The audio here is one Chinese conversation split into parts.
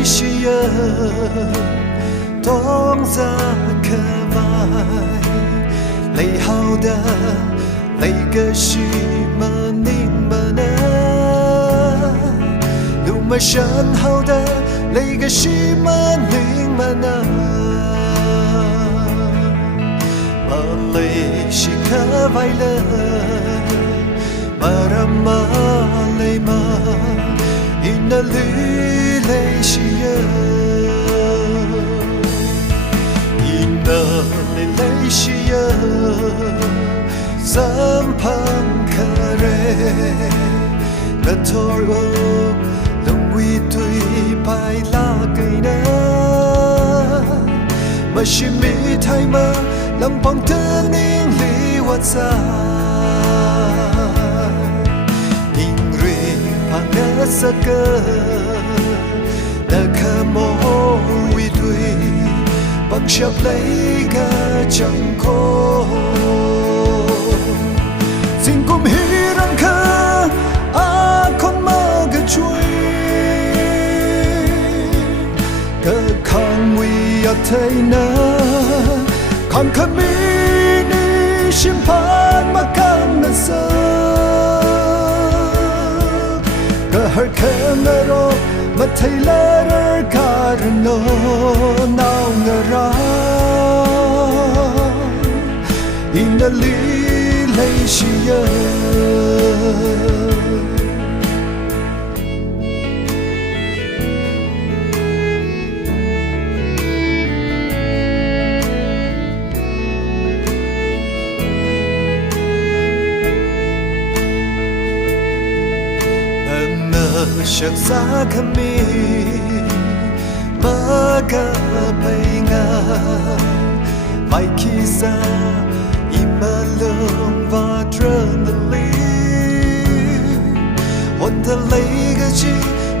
里需要当作可爱，你好的你个是么宁么呢？路么身后的你个是么宁么呢？马来西可快乐，马拉马来马，因那绿。雷西耶，伊那雷西耶，三旁卡雷，那托尔龙威对白拉给那，马西米泰马，冷旁的宁里瓦在，宁瑞旁个萨个。Nakamoy tuy bằng sắp lấy cả chẳng có Xin cùng hi răng khá con mơ gà chui Cơ khang nguy ạ thầy nà Khang khá mi ni xìm phán mà khang nà sơ Cơ hở khá nà rô mà thầy lỡ rơ cả nô nào ngờ ra in đã lý lấy xì ơ Shak sa kami magpahinga May kisa imalong adrenaline Wandalay gaji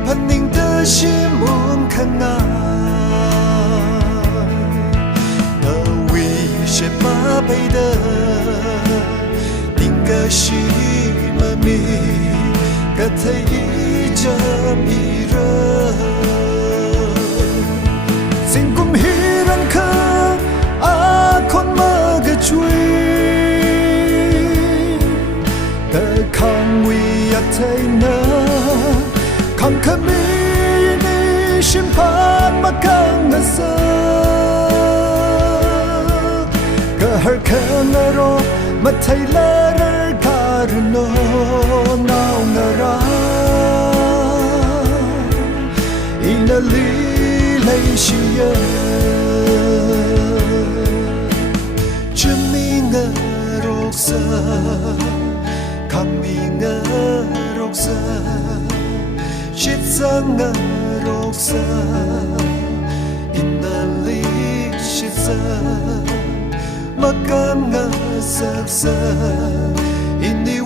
paning da shimung kangai Nawi she mapayda Ninga shimami Katay chăm y rơ xin cùng hi răng khá con mơ gà chui cơ khang nguy ạ thầy nơ khang khá mi ni xìm phán mà khang ngà sơ cơ hở khá ngà rô mà thầy lỡ rơ cả nô nào ngà ra Ina li lay siya Chumi nga roksa Kami nga roksa Shitsa nga roksa Ina li shitsa Makam nga saksa Ini